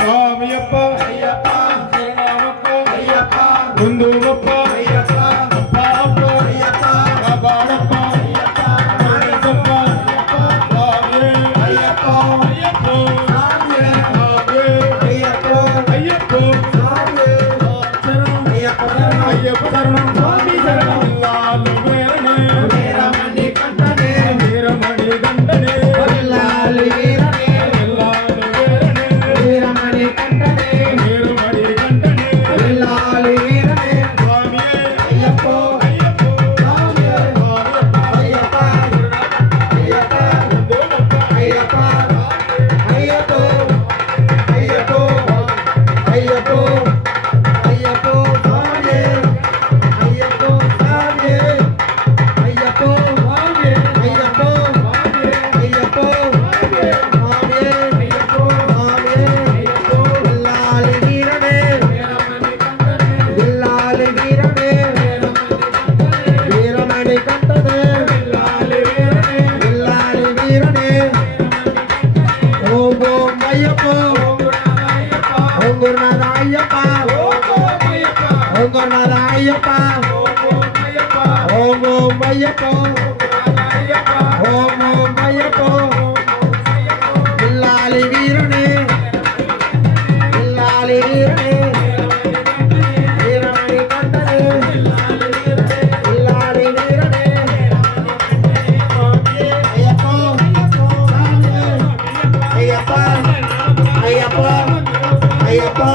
சாமியப்பா ஐயப்பா ஐயப்பா குந்துவப்பா ஐயப்பா அப்பா அப்பா ஐயப்பா கபாடப்பா ஐயப்பா மனசப்பா சாமியே ஐயப்பா ஐயப்பா சாமியே ஐயப்பா ஐயப்பா சாமியே சரணம் ஐயப்ப சரணம் சுவாமி சரணம் எல்லாலும் வேரணே வீரமணி கண்டனே வீரமணி கண்டனே எல்லாலும் வீரனே எல்லாலும் வேரணே வீரமணி கண்டனே வீரமணி கண்டனே எல்லாலும் வீரனே சுவாமியே ஐயப்போ ஐயப்போ சாமியே ஐயப்பா ஐயப்பா ஐயப்பா ஐயப்போ ஐயப்போ ஐயப்போ ஐயப்போ சாமியே ஐயப்போ சாமியே ஐயப்போ சாமியே ஐயப்போ சாமியே ஐயப்போ சாமியே ஐயப்போ சாமியே ஐயப்போ எல்லாலி வீரனே எல்லாலி வீரனே வீரமணி கண்டனே எல்லாலி வீரனே ஓம் ஓம் ஐயப்போ ஓம் குருநாத ஐயப்பா ஓம் குருநாத ஐயப்பா ஓம் ஓம் ஐயப்போ ஓம் ஓம் ஐயப்போ எல்லாலி வீரனே எல்லாலி வீரனே வீரமணி கண்டனே எல்லாலி வீரனே ஐயப்போ ஐயப்பா ஐயப்பா ஐயப்பா